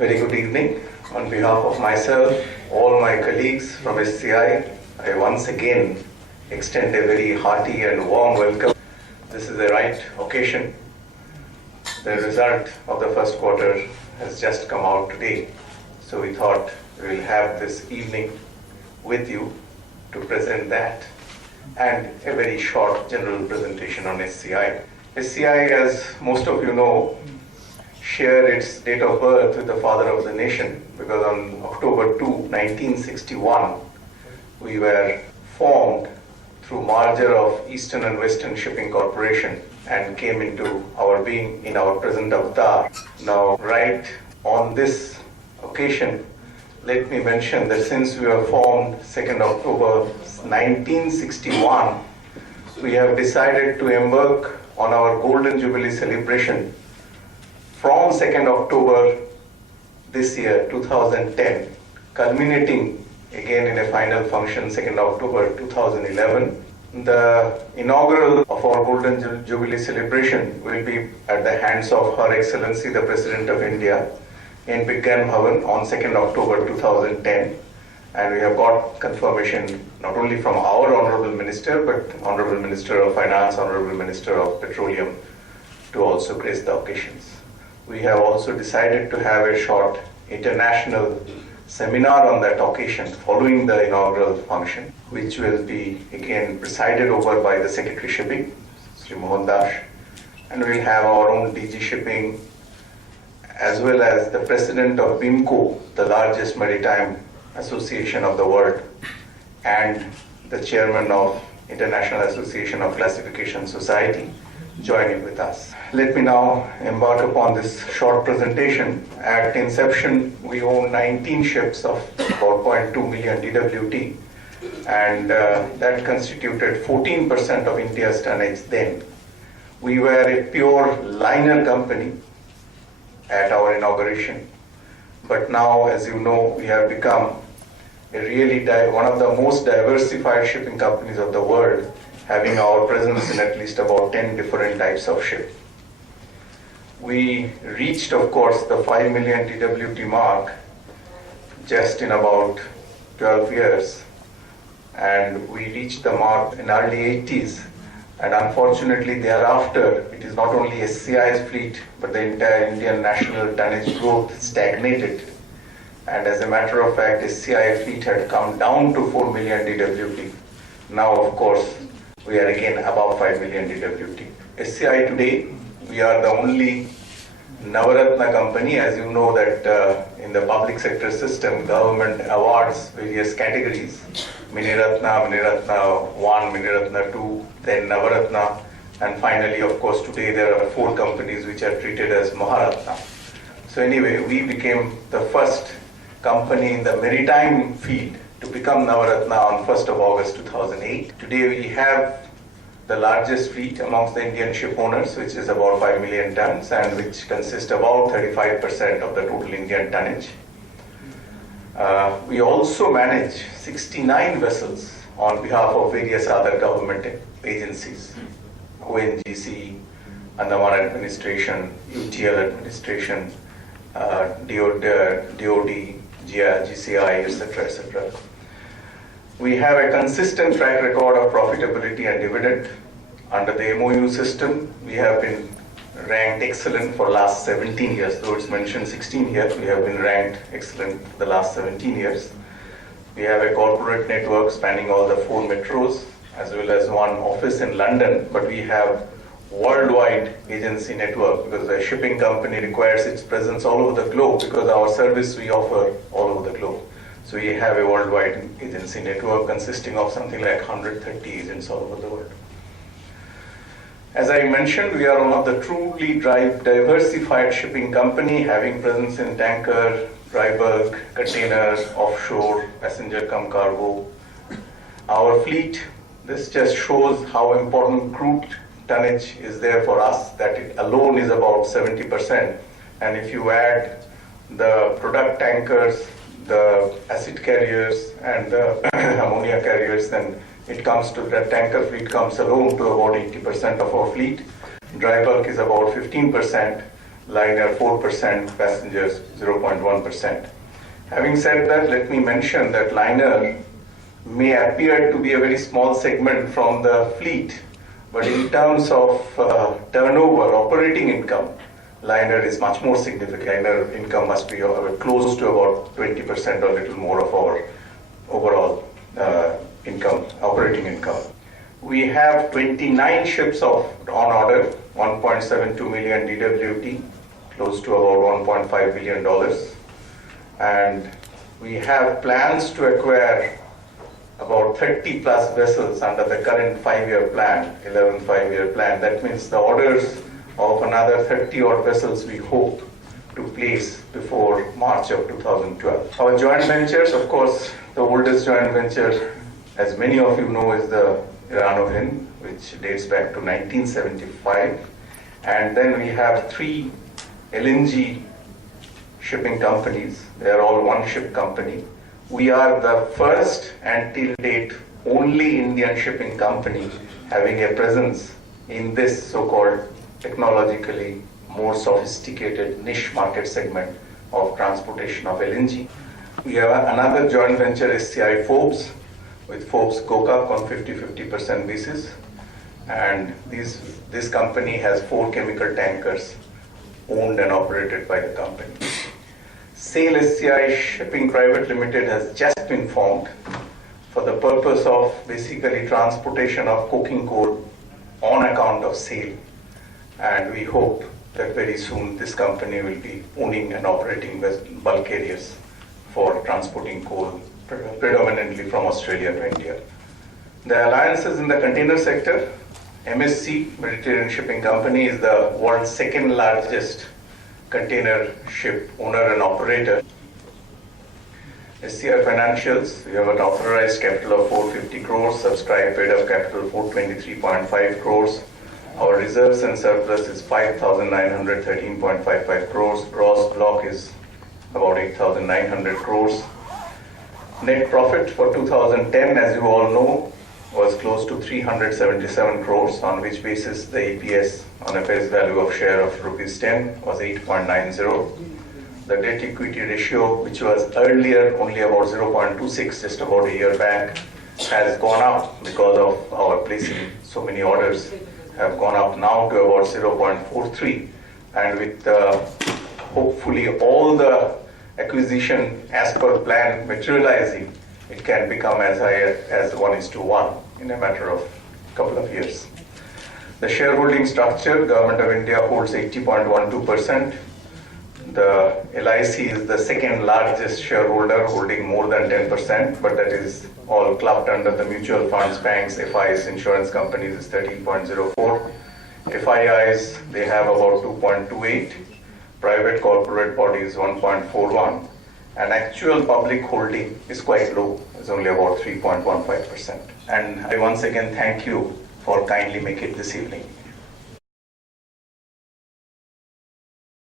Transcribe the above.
Very good evening. On behalf of myself, all my colleagues from SCI, I once again extend a very hearty and warm welcome. This is the right occasion. The result of the first quarter has just come out today. So we thought we'll have this evening with you to present that and a very short general presentation on SCI. SCI, as most of you know, share its date of birth with the father of the nation, because on October 2, 1961, we were formed through merger of Eastern and Western Shipping Corporation and came into our being in our present avatar. Now, right on this occasion, let me mention that since we were formed 2nd October 1961, we have decided to embark on our Golden Jubilee celebration from 2nd October this year, 2010, culminating again in a final function 2nd October 2011. The inaugural of our Golden Jubilee celebration will be at the hands of Her Excellency the President of India in Bigyan Bhavan on 2nd October 2010. And we have got confirmation not only from our Honorable Minister, but Honorable Minister of Finance, Honorable Minister of Petroleum to also grace the occasions. We have also decided to have a short international seminar on that occasion following the inaugural function, which will be again presided over by the Secretary Shipping, Sri Mohan Das, and we'll have our own DG Shipping, as well as the President of BIMCO, the largest maritime association of the world, and the Chairman of International Association of Classification Society, joining with us. Let me now embark upon this short presentation. At inception, we owned 19 ships of about 0.2 million DWT, and that constituted 14% of India's tonnage then. We were a pure liner company at our inauguration, but now, as you know, we have become a really one of the most diversified shipping companies of the world, having our presence in at least about 10 different types of ship. We reached, of course, the 5 million DWT mark just in about 12 years, and we reached the mark in early 80s, and unfortunately thereafter it is not only SCI's fleet but the entire Indian national tonnage growth stagnated, and as a matter of fact SCI fleet had come down to 4 million DWT. Now, of course, we are again above 5 million DWT. SCI today, we are the only Navaratna company. As you know that in the public sector system, government awards various categories: Miniratna, Miniratna 1, Miniratna 2, then Navaratna, and finally, of course, today there are 4 companies which are treated as Maharatna. So anyway, we became the first company in the maritime field to become Navaratna on 1st of August 2008. Today we have the largest fleet amongst the Indian ship owners, which is about 5 million tons and which consists about 35% of the total Indian tonnage. We also manage 69 vessels on behalf of various other government agencies: ONGC, Andaman Administration, UTL Administration, DOD, GCI, etc., etc. We have a consistent track record of profitability and dividend. Under the MOU system, we have been ranked excellent for last 17 years. Though it's mentioned 16 here, we have been ranked excellent for the last 17 years. We have a corporate network spanning all the 4 metros, as well as 1 office in London, but we have worldwide agency network because the shipping company requires its presence all over the globe because our service we offer all over the globe. So we have a worldwide agency network consisting of something like 130 agents all over the world. As I mentioned, we are one of the truly diversified shipping company, having presence in tanker, dry bulk, containers, offshore, passenger cum cargo. Our fleet, this just shows how important crude tonnage is there for us, that it alone is about 70%. And if you add the product tankers, the acid carriers and the ammonia carriers, then it comes to the tanker fleet comes alone to about 80% of our fleet. Dry bulk is about 15%. liner 4%, passengers 0.1%. Having said that, let me mention that liner may appear to be a very small segment from the fleet, but in terms of turnover, operating income, liner is much more significant. Liner income must be close to about 20% or little more of our overall income, operating income. We have 29 ships on order, 1.72 million DWT, close to about $1.5 billion. And we have plans to acquire about 30 plus vessels under the current 5-year plan, 11 5-year plan. That means the orders of another 30 odd vessels we hope to place before March of 2012. Our joint ventures, of course, the oldest joint venture, as many of you know, is the Irano-Hind, which dates back to 1975. And then we have 3 LNG shipping companies. They are all one ship company. We are the first and till date only Indian shipping company having a presence in this so-called technologically more sophisticated niche market segment of transportation of LNG. We have another joint venture, SCI Forbes, with Forbes Gokak on 50-50% basis. And this company has 4 chemical tankers owned and operated by the company. SAIL SCI Shipping Private Limited has just been formed for the purpose of basically transportation of coking coal on account of SAIL. And we hope that very soon this company will be owning and operating bulk carriers for transporting coal predominantly from Australia to India. The alliances in the container sector, MSC, Mediterranean Shipping Company, is the world's second largest container ship owner and operator. SCI Financials, we have an authorized capital of 450 crores, subscribed paid up capital 423.5 crores. Our reserves and surplus is 5,913.55 crores. Gross block is about 8,900 crores. Net profit for 2010, as you all know, was close to 377 crores, on which basis the EPS on a face value of share of rupees 10 was 8.90. The debt equity ratio, which was earlier only about 0.26 just about a year back, has gone up because of our placing so many orders, have gone up now to about 0.43, and with hopefully all the acquisition as per plan materializing, it can become as high as 1:1 in a matter of a couple of years. The shareholding structure, Government of India holds 80.12%. The LIC is the second largest shareholder, holding more than 10%, but that is all clubbed under the mutual funds, banks, FIs, insurance companies is 13.04. FIIs, they have about 2.28. Private corporate bodies 1.41. And actual public holding is quite low. It's only about 3.15%. And I once again thank you for kindly making it this evening.